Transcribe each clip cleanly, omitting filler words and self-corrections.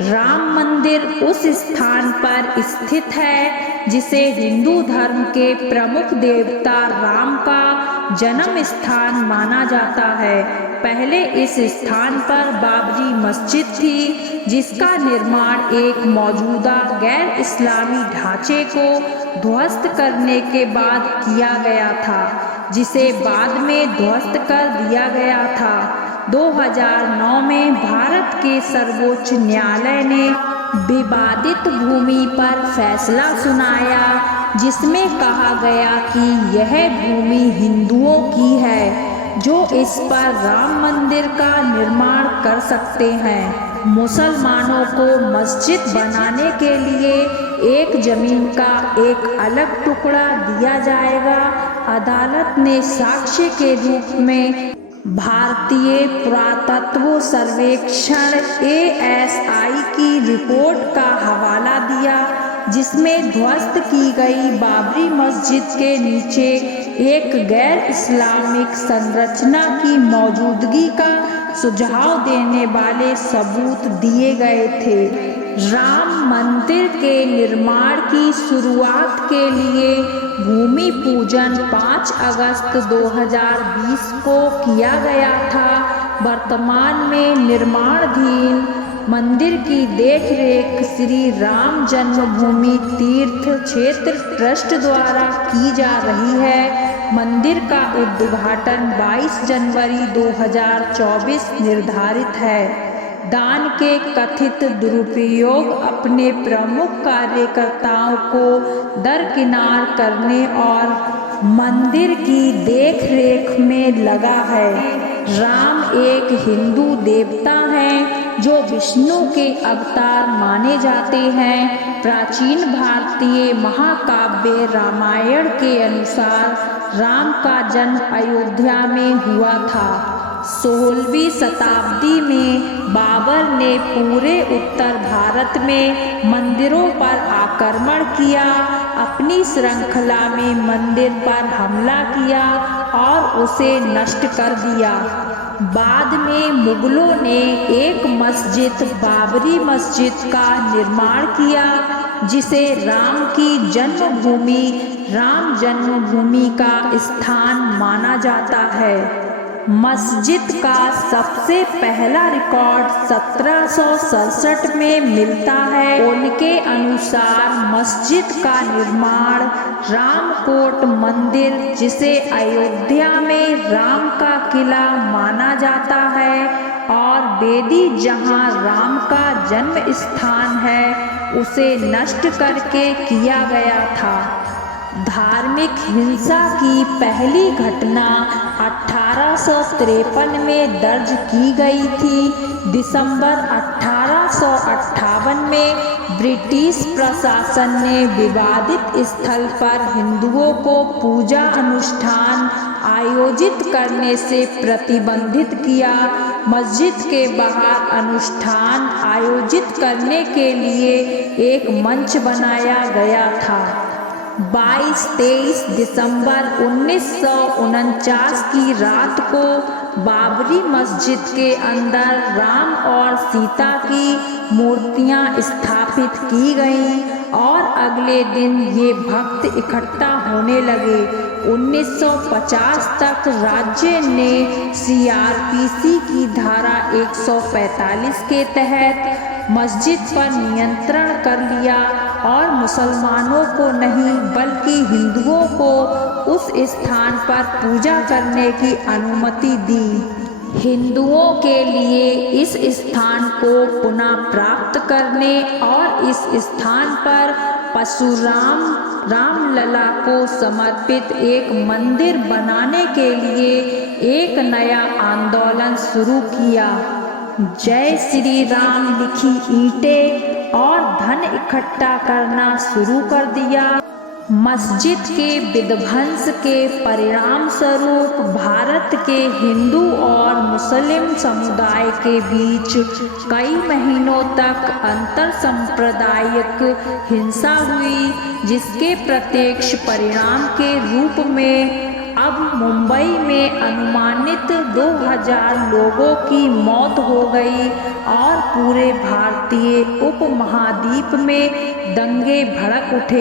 राम मंदिर उस स्थान पर स्थित है जिसे हिंदू धर्म के प्रमुख देवता राम का जन्म स्थान माना जाता है। पहले इस स्थान पर बाबरी मस्जिद थी, जिसका निर्माण एक मौजूदा गैर इस्लामी ढांचे को ध्वस्त करने के बाद किया गया था, जिसे बाद में ध्वस्त कर दिया गया था। 2009 में भारत के सर्वोच्च न्यायालय ने विवादित भूमि पर फैसला सुनाया, जिसमें कहा गया कि यह भूमि हिंदुओं की है जो इस पर राम मंदिर का निर्माण कर सकते हैं। मुसलमानों को मस्जिद बनाने के लिए एक जमीन का एक अलग टुकड़ा दिया जाएगा। अदालत ने साक्ष्य के रूप में भारतीय पुरातत्व सर्वेक्षण ASI की रिपोर्ट का हवाला दिया, जिसमें ध्वस्त की गई बाबरी मस्जिद के नीचे एक गैर इस्लामिक संरचना की मौजूदगी का सुझाव देने वाले सबूत दिए गए थे। राम मंदिर के निर्माण की शुरुआत के लिए भूमि पूजन 5 अगस्त 2020 को किया गया था। वर्तमान में निर्माणाधीन मंदिर की देखरेख श्री राम जन्मभूमि तीर्थ क्षेत्र ट्रस्ट द्वारा की जा रही है। मंदिर का उद्घाटन 22 जनवरी 2024 निर्धारित है। दान के कथित दुरुपयोग अपने प्रमुख कार्यकर्ताओं को दरकिनार करने और मंदिर की देखरेख में लगा है। राम एक हिंदू देवता हैं जो विष्णु के अवतार माने जाते हैं। प्राचीन भारतीय महाकाव्य रामायण के अनुसार राम का जन्म अयोध्या में हुआ था। 16वीं शताब्दी में बाबर ने पूरे उत्तर भारत में मंदिरों पर आक्रमण किया, अपनी श्रृंखला में मंदिर पर हमला किया और उसे नष्ट कर दिया। बाद में मुगलों ने एक मस्जिद बाबरी मस्जिद का निर्माण किया, जिसे राम की जन्मभूमि राम जन्मभूमि का स्थान माना जाता है। मस्जिद का सबसे पहला रिकॉर्ड 1767 में मिलता है। उनके अनुसार मस्जिद का निर्माण रामकोट मंदिर, जिसे अयोध्या में राम का किला माना जाता है, और बेदी जहां राम का जन्म स्थान है, उसे नष्ट करके किया गया था। धार्मिक हिंसा की पहली घटना 1853 में दर्ज की गई थी। दिसंबर 1858 में ब्रिटिश प्रशासन ने विवादित स्थल पर हिंदुओं को पूजा अनुष्ठान आयोजित करने से प्रतिबंधित किया। मस्जिद के बाहर अनुष्ठान आयोजित करने के लिए एक मंच बनाया गया था। 22-23 दिसंबर 1949 की रात को बाबरी मस्जिद के अंदर राम और सीता की मूर्तियां स्थापित की गईं और अगले दिन ये भक्त इकट्ठा होने लगे। 1950 तक राज्य ने CRPC की धारा 145 के तहत मस्जिद पर नियंत्रण कर लिया और मुसलमानों को नहीं बल्कि हिंदुओं को उस स्थान पर पूजा करने की अनुमति दी। हिंदुओं के लिए इस स्थान को पुनः प्राप्त करने और इस स्थान पर परशुराम रामलला को समर्पित एक मंदिर बनाने के लिए एक नया आंदोलन शुरू किया। जय श्री राम लिखी ईंटें और धन इकट्ठा करना शुरू कर दिया। मस्जिद के विध्वंस के परिणाम स्वरूप भारत के हिंदू और मुस्लिम समुदाय के बीच कई महीनों तक अंतर सांप्रदायिक हिंसा हुई, जिसके प्रत्यक्ष परिणाम के रूप में अब मुंबई में अनुमानित 2000 लोगों की मौत हो गई और पूरे भारतीय उपमहाद्वीप में दंगे भड़क उठे।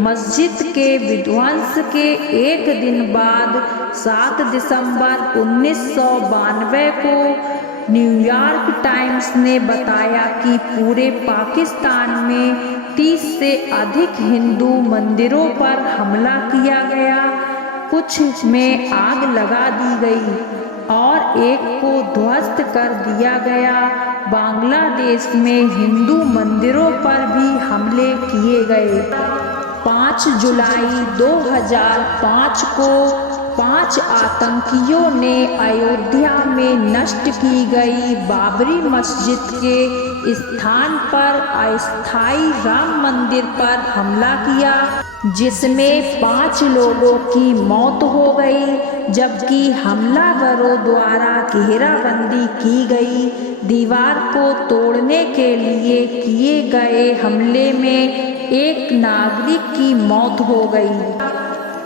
मस्जिद के विध्वंस के एक दिन बाद 7 दिसंबर 1992 को न्यूयॉर्क टाइम्स ने बताया कि पूरे पाकिस्तान में 30 से अधिक हिंदू मंदिरों पर हमला किया गया, कुछ में आग लगा दी गई और एक को ध्वस्त कर दिया गया। बांग्लादेश में हिंदू मंदिरों पर भी हमले किए गए। 5 जुलाई 2005 को 5 आतंकियों ने अयोध्या में नष्ट की गई बाबरी मस्जिद के स्थान पर अस्थायी राम मंदिर पर हमला किया, जिसमें 5 लोगों की मौत हो गई, जबकि हमलावरों द्वारा घेराबंदी की गई। दीवार को तोड़ने के लिए किए गए हमले में एक नागरिक की मौत हो गई।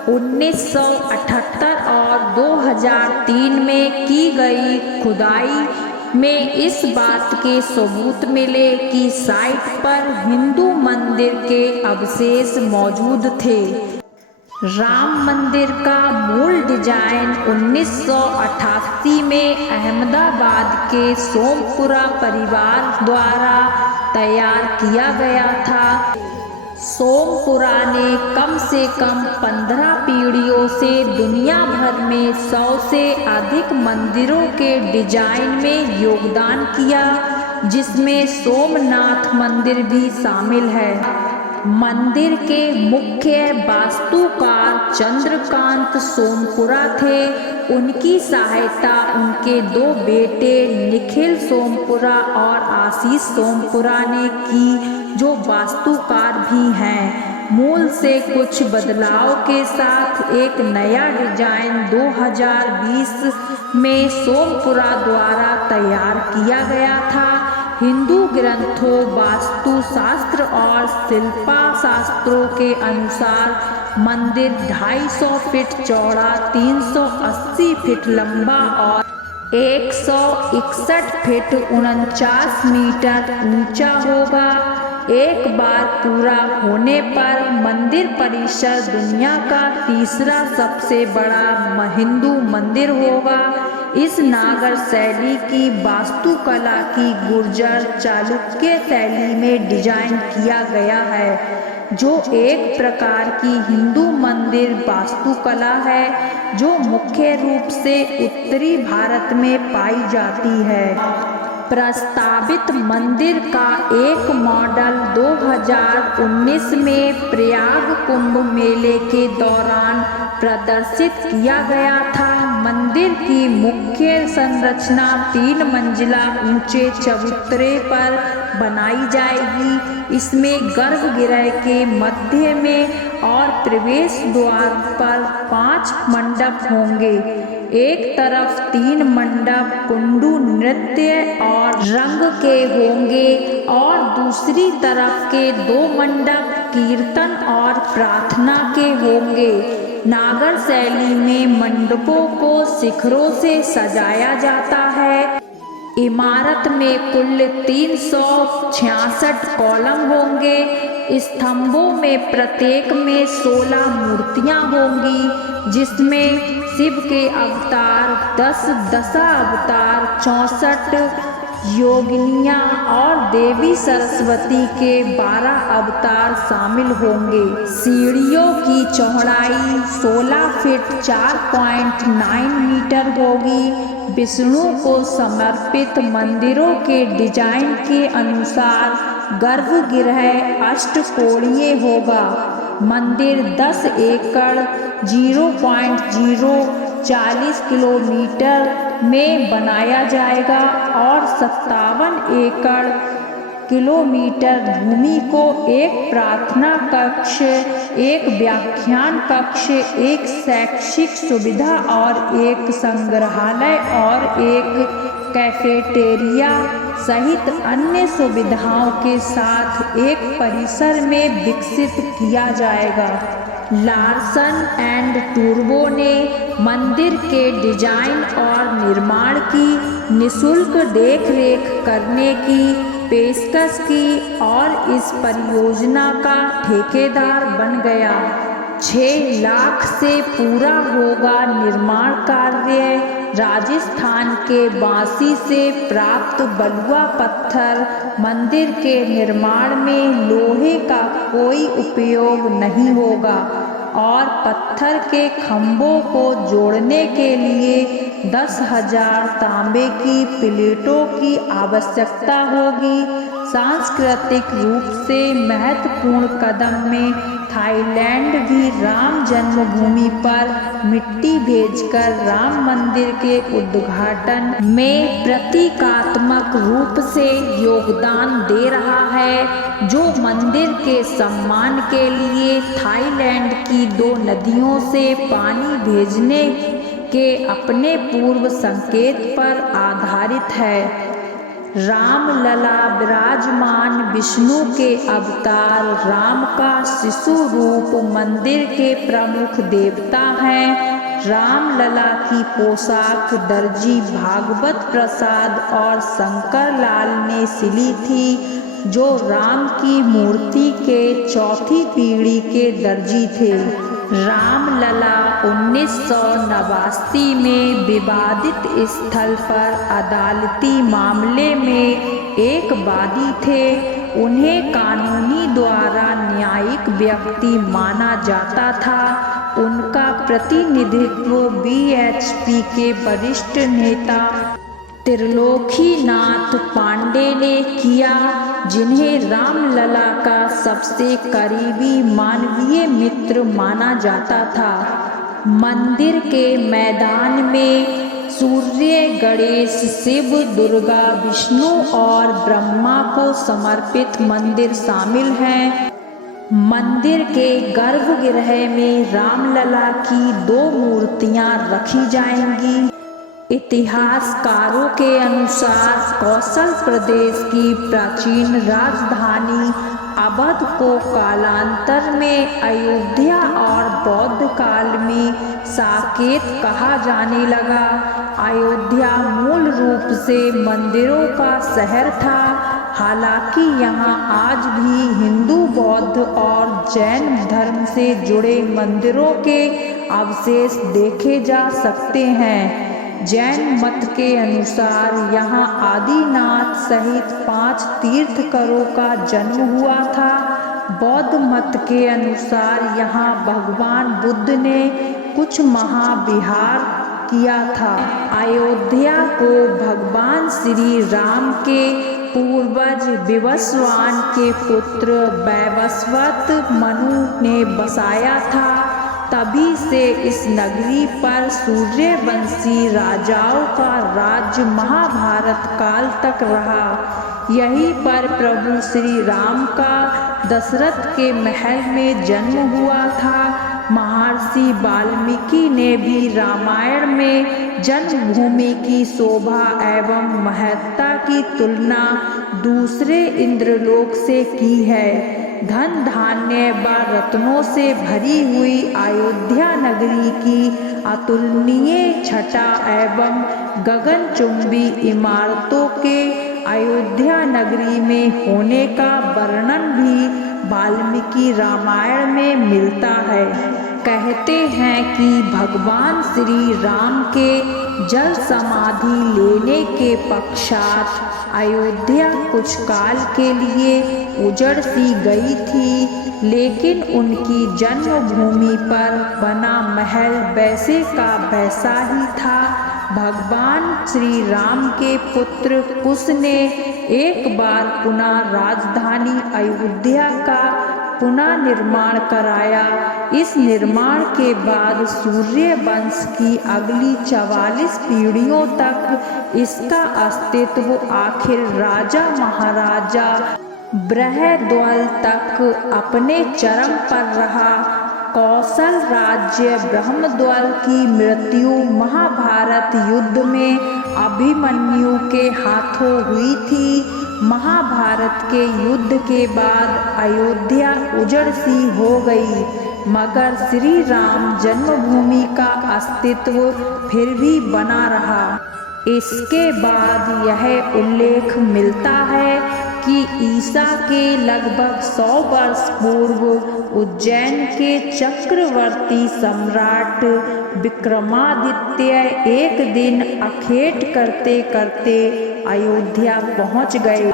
1978 और 2003 में की गई खुदाई में इस बात के सबूत मिले कि साइट पर हिंदू मंदिर के अवशेष मौजूद थे। राम मंदिर का मूल डिजाइन 1988 में अहमदाबाद के सोमपुरा परिवार द्वारा तैयार किया गया था। सोमपुरा ने कम से कम 15 पीढ़ियों से दुनिया भर में 100 से अधिक मंदिरों के डिजाइन में योगदान किया, जिसमें सोमनाथ मंदिर भी शामिल है। मंदिर के मुख्य वास्तुकार चंद्रकांत सोमपुरा थे। उनकी सहायता उनके 2 बेटे निखिल सोमपुरा और आशीष सोमपुरा ने की, जो वास्तुकार भी हैं। मूल से कुछ बदलाव के साथ एक नया डिजाइन 2020 में सोमपुरा द्वारा तैयार किया गया था। हिंदू ग्रंथों, वास्तुशास्त्र और शिल्पा शास्त्रों के अनुसार मंदिर 250 फीट चौड़ा, 380 फीट लंबा और 161 फीट 49 मीटर ऊंचा होगा। एक बार पूरा होने पर मंदिर परिसर दुनिया का तीसरा सबसे बड़ा हिंदू मंदिर होगा। इस नागर शैली की वास्तुकला की गुर्जर चालुक्य शैली में डिजाइन किया गया है, जो एक प्रकार की हिंदू मंदिर वास्तुकला है जो मुख्य रूप से उत्तरी भारत में पाई जाती है। प्रस्तावित मंदिर का एक मॉडल 2019 में प्रयाग कुंभ मेले के दौरान प्रदर्शित किया गया था। मंदिर की मुख्य संरचना 3 मंजिला ऊंचे चबूतरे पर बनाई जाएगी। इसमें गर्भगृह के मध्य में और प्रवेश द्वार पर 5 मंडप होंगे। एक तरफ 3 मंडप कुंडू नृत्य और रंग के होंगे और दूसरी तरफ के 2 मंडप कीर्तन और प्रार्थना के होंगे। नागर शैली में मंडपों को शिखरों से सजाया जाता है। इमारत में कुल 366 कॉलम होंगे। स्तंभों में प्रत्येक में 16 मूर्तियां होंगी, जिसमें शिव के अवतार 10 दशावतार, 64 योगिनियां और देवी सरस्वती के 12 अवतार शामिल होंगे। सीढ़ियों की चौड़ाई 16 फीट 4.9 मीटर होगी। विष्णु को समर्पित मंदिरों के डिजाइन के अनुसार गर्भगृह अष्टकोणीय होगा। मंदिर 10 एकड़ 0.040 किलोमीटर में बनाया जाएगा और 57 एकड़ किलोमीटर भूमि को एक प्रार्थना कक्ष, एक व्याख्यान कक्ष, एक शैक्षिक सुविधा और एक संग्रहालय और एक कैफेटेरिया सहित अन्य सुविधाओं के साथ एक परिसर में विकसित किया जाएगा। लार्सन एंड टूब्रो ने मंदिर के डिजाइन और निर्माण की निःशुल्क देखरेख करने की पेशकश की और इस परियोजना का ठेकेदार बन गया। 6 लाख से पूरा होगा निर्माण कार्य। राजस्थान के बांसी से प्राप्त बलुआ पत्थर। मंदिर के निर्माण में लोहे का कोई उपयोग नहीं होगा और पत्थर के खंभों को जोड़ने के लिए 10,000 तांबे की प्लेटों की आवश्यकता होगी। सांस्कृतिक रूप से महत्वपूर्ण कदम में थाईलैंड भी राम जन्मभूमि पर मिट्टी भेजकर राम मंदिर के उद्घाटन में प्रतीकात्मक रूप से योगदान दे रहा है, जो मंदिर के सम्मान के लिए थाईलैंड की 2 नदियों से पानी भेजने के अपने पूर्व संकेत पर आधारित है। रामलला विराजमान विष्णु के अवतार राम का शिशु रूप मंदिर के प्रमुख देवता हैं। रामलला की पोशाक दर्जी भागवत प्रसाद और शंकर लाल ने सिली थी, जो राम की मूर्ति के 4थी पीढ़ी के दर्जी थे। रामलला 1989 में विवादित स्थल पर अदालती मामले में एक वादी थे। उन्हें कानूनी द्वारा न्यायिक व्यक्ति माना जाता था। उनका प्रतिनिधित्व बीएचपी के वरिष्ठ नेता त्रिलोकीनाथ पांडे ने किया, जिन्हें रामलला का सबसे करीबी मानवीय मित्र माना जाता था। मंदिर के मैदान में सूर्य, गणेश, शिव, दुर्गा, विष्णु और ब्रह्मा को समर्पित मंदिर शामिल हैं। मंदिर के गर्भगृह में रामलला की 2 मूर्तियां रखी जाएंगी। इतिहासकारों के अनुसार कौशल प्रदेश की प्राचीन राजधानी अवध को कालांतर में अयोध्या और बौद्ध काल में साकेत कहा जाने लगा। अयोध्या मूल रूप से मंदिरों का शहर था। हालांकि यहाँ आज भी हिंदू, बौद्ध और जैन धर्म से जुड़े मंदिरों के अवशेष देखे जा सकते हैं। जैन मत के अनुसार यहाँ आदिनाथ सहित 5 तीर्थंकरों का जन्म हुआ था। बौद्ध मत के अनुसार यहाँ भगवान बुद्ध ने कुछ महाविहार किया था। अयोध्या को भगवान श्री राम के पूर्वज विवस्वान के पुत्र वैवस्वत मनु ने बसाया था। तभी से इस नगरी पर सूर्यवंशी राजाओं का राज्य महाभारत काल तक रहा। यहीं पर प्रभु श्री राम का दशरथ के महल में जन्म हुआ था। महर्षि वाल्मीकि ने भी रामायण में जन्मभूमि की शोभा एवं महत्ता की तुलना दूसरे इंद्रलोक से की है। धन धान्य व रत्नों से भरी हुई अयोध्या नगरी की अतुलनीय छटा एवं गगनचुंबी इमारतों के अयोध्या नगरी में होने का वर्णन भी वाल्मीकि रामायण में मिलता है। कहते हैं कि भगवान श्री राम के जल समाधि लेने के पश्चात अयोध्या कुछ काल के लिए उजड़ सी गई थी, लेकिन उनकी जन्मभूमि पर बना महल वैसे का वैसा ही था। भगवान श्री राम के पुत्र कुश ने एक बार पुनः राजधानी अयोध्या का पुनः निर्माण कराया। इस निर्माण के बाद सूर्य वंश की अगली 44 पीढ़ियों तक इसका अस्तित्व आखिर राजा महाराजा बृहद्रथ तक अपने चरम पर रहा। कौशल राज्य ब्रह्मद्वार की मृत्यु महाभारत युद्ध में अभिमन्यु के हाथों हुई थी। महाभारत के युद्ध के बाद अयोध्या उजड़ सी हो गई। मगर श्री राम जन्मभूमि का अस्तित्व फिर भी बना रहा। इसके बाद यह उल्लेख मिलता है कि ईसा के लगभग 100 वर्ष पूर्व उज्जैन के चक्रवर्ती सम्राट विक्रमादित्य एक दिन अखेट करते करते अयोध्या पहुंच गए।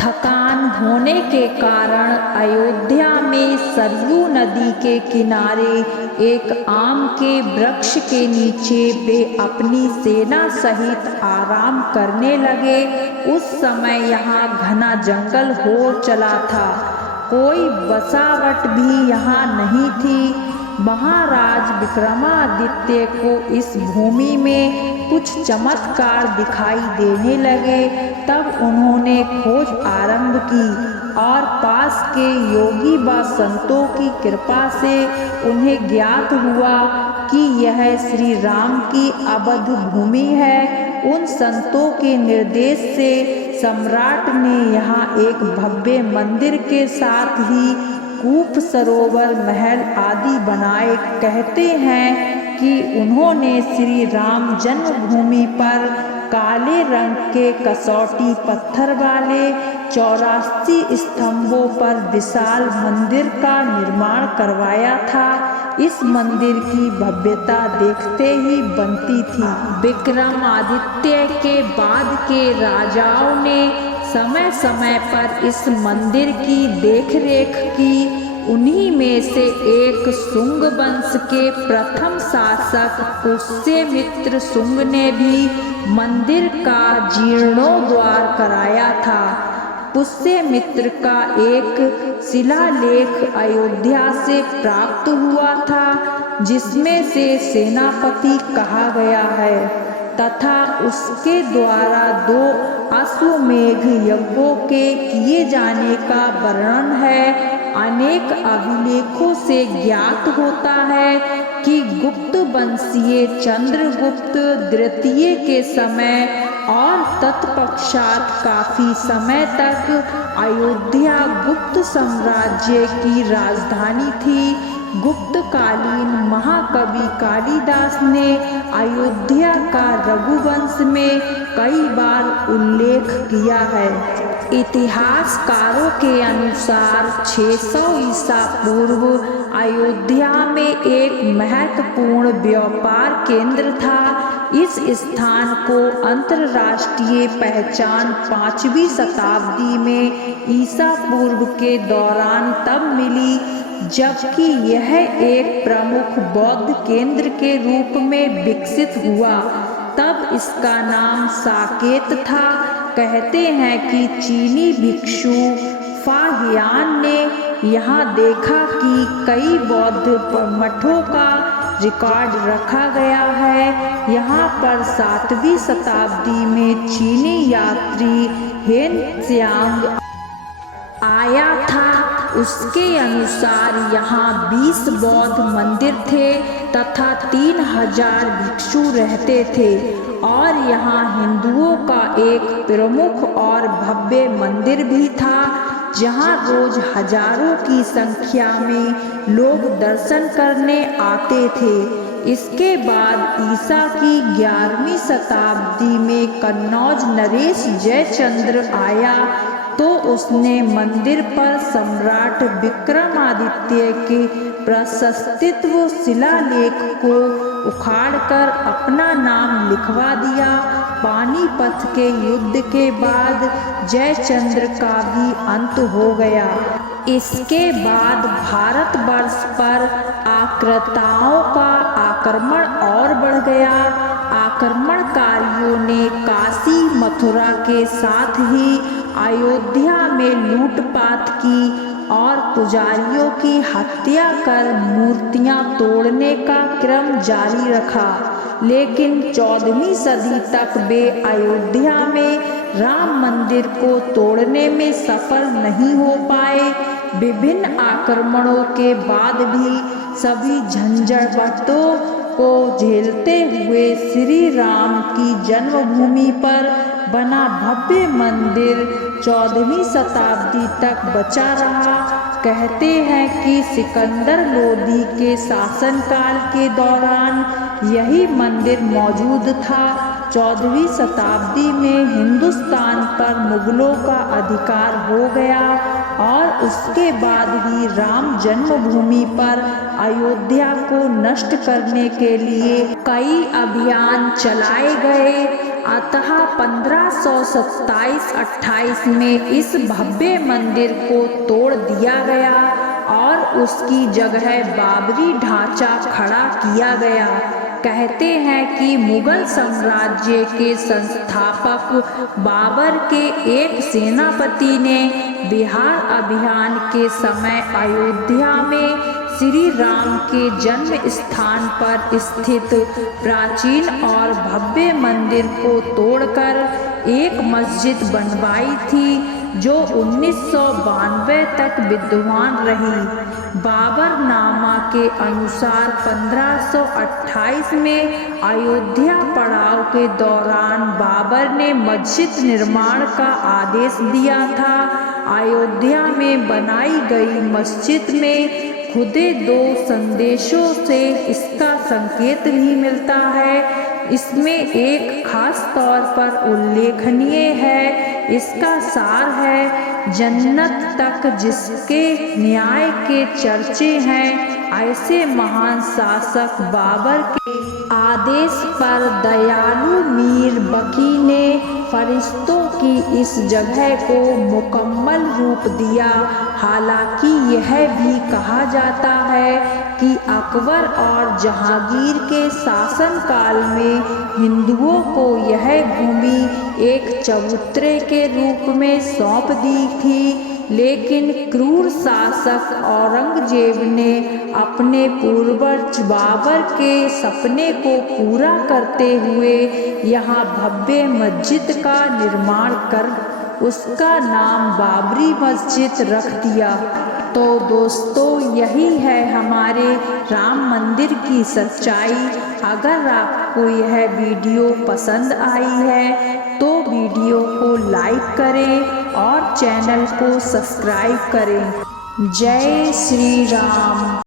थकान होने के कारण अयोध्या में सरयू नदी के किनारे एक आम के वृक्ष के नीचे वे अपनी सेना सहित आराम करने लगे। उस समय यहाँ घना जंगल हो चला था, कोई बसावट भी यहाँ नहीं थी। महाराज विक्रमादित्य को इस भूमि में कुछ चमत्कार दिखाई देने लगे। तब उन्होंने खोज आरंभ की और पास के योगी व संतों की कृपा से उन्हें ज्ञात हुआ कि यह श्री राम की अवध भूमि है। उन संतों के निर्देश से सम्राट ने यहाँ एक भव्य मंदिर के साथ ही कूप, सरोवर, महल आदि बनाए। कहते हैं कि उन्होंने श्री राम जन्मभूमि पर काले रंग के कसौटी पत्थर वाले 84 स्तंभों पर विशाल मंदिर का निर्माण करवाया था। इस मंदिर की भव्यता देखते ही बनती थी। विक्रमादित्य के बाद के राजाओं ने समय समय पर इस मंदिर की देखरेख की। उन्हीं में से एक शुंग वंश के प्रथम शासक पुष्यमित्र शुंग ने भी मंदिर का जीर्णोद्धार कराया था। पुष्यमित्र का एक शिलालेख अयोध्या से प्राप्त हुआ था, जिसमें से सेनापति कहा गया है तथा उसके द्वारा 2 अश्वमेध यज्ञों के किए जाने का वर्णन है। अनेक अभिलेखों से ज्ञात होता है कि गुप्त वंशीय चंद्रगुप्त द्वितीय के समय और तत्पश्चात काफी समय तक अयोध्या गुप्त साम्राज्य की राजधानी थी। गुप्तकालीन महाकवि कालिदास ने अयोध्या का रघुवंश में कई बार उल्लेख किया है। इतिहासकारों के अनुसार 600 ईसा पूर्व अयोध्या में एक महत्वपूर्ण व्यापार केंद्र था। इस स्थान को अंतर्राष्ट्रीय पहचान 5वीं शताब्दी में ईसा पूर्व के दौरान तब मिली, जबकि यह एक प्रमुख बौद्ध केंद्र के रूप में विकसित हुआ। तब इसका नाम साकेत था। कहते हैं कि चीनी भिक्षु फाहियान ने यहाँ देखा कि कई बौद्ध मठों का रिकॉर्ड रखा गया है। यहाँ पर 7वीं शताब्दी में चीनी यात्री हेन त्सांग आया था। उसके अनुसार यहाँ 20 बौद्ध मंदिर थे तथा 3000 भिक्षु रहते थे और यहाँ हिंदुओं का एक प्रमुख और भव्य मंदिर भी था, जहाँ रोज हजारों की संख्या में लोग दर्शन करने आते थे। इसके बाद ईसा की 11वीं शताब्दी में कन्नौज नरेश जयचंद्र आया तो उसने मंदिर पर सम्राट विक्रमादित्य के प्रशस्तित्व शिलालेख को उखाड़कर अपना नाम लिखवा दिया। पानीपत के युद्ध के बाद जयचंद्र का भी अंत हो गया। इसके बाद भारतवर्ष पर आक्रांताओं का आक्रमण और बढ़ गया। आक्रमणकारियों ने काशी, मथुरा के साथ ही अयोध्या में लूटपाट की और पुजारियों की हत्या कर मूर्तियां तोड़ने का क्रम जारी रखा। लेकिन 14वीं सदी तक वे अयोध्या में राम मंदिर को तोड़ने में सफल नहीं हो पाए। विभिन्न आक्रमणों के बाद भी सभी झंझटों को झेलते हुए श्री राम की जन्मभूमि पर बना भव्य मंदिर 14वीं शताब्दी तक बचा रहा। कहते हैं कि सिकंदर लोदी के शासनकाल के दौरान यही मंदिर मौजूद था। 14वीं शताब्दी में हिंदुस्तान पर मुगलों का अधिकार हो गया और उसके बाद ही राम जन्मभूमि पर अयोध्या को नष्ट करने के लिए कई अभियान चलाए गए। अतः 1527-28 में इस भव्य मंदिर को तोड़ दिया गया और उसकी जगह बाबरी ढांचा खड़ा किया गया। कहते हैं कि मुगल साम्राज्य के संस्थापक बाबर के एक सेनापति ने बिहार अभियान के समय अयोध्या में श्री राम के जन्म स्थान पर स्थित प्राचीन और भव्य मंदिर को तोड़कर एक मस्जिद बनवाई थी जो 1992 तक विद्यमान रही। बाबरनामा के अनुसार 1528 में अयोध्या पड़ाव के दौरान बाबर ने मस्जिद निर्माण का आदेश दिया था। अयोध्या में बनाई गई मस्जिद में खुदे 2 संदेशों से इसका संकेत भी मिलता है। इसमें एक खास तौर पर उल्लेखनीय है। इसका सार है, जन्नत तक जिसके न्याय के चर्चे हैं। ऐसे महान शासक बाबर के आदेश पर दयालु मीर बकी ने फरिश्तों की इस जगह को मुकम्मल रूप दिया। हालांकि यह भी कहा जाता है कि अकबर और जहांगीर के शासनकाल में हिंदुओं को यह भूमि एक चबूतरे के रूप में सौंप दी थी, लेकिन क्रूर शासक औरंगजेब ने अपने पूर्वज बाबर के सपने को पूरा करते हुए यहाँ भव्य मस्जिद का निर्माण कर उसका नाम बाबरी मस्जिद रख दिया। तो दोस्तों, यही है हमारे राम मंदिर की सच्चाई। अगर आपको यह वीडियो पसंद आई है तो वीडियो को लाइक करें और चैनल को सब्सक्राइब करें। जय श्री राम।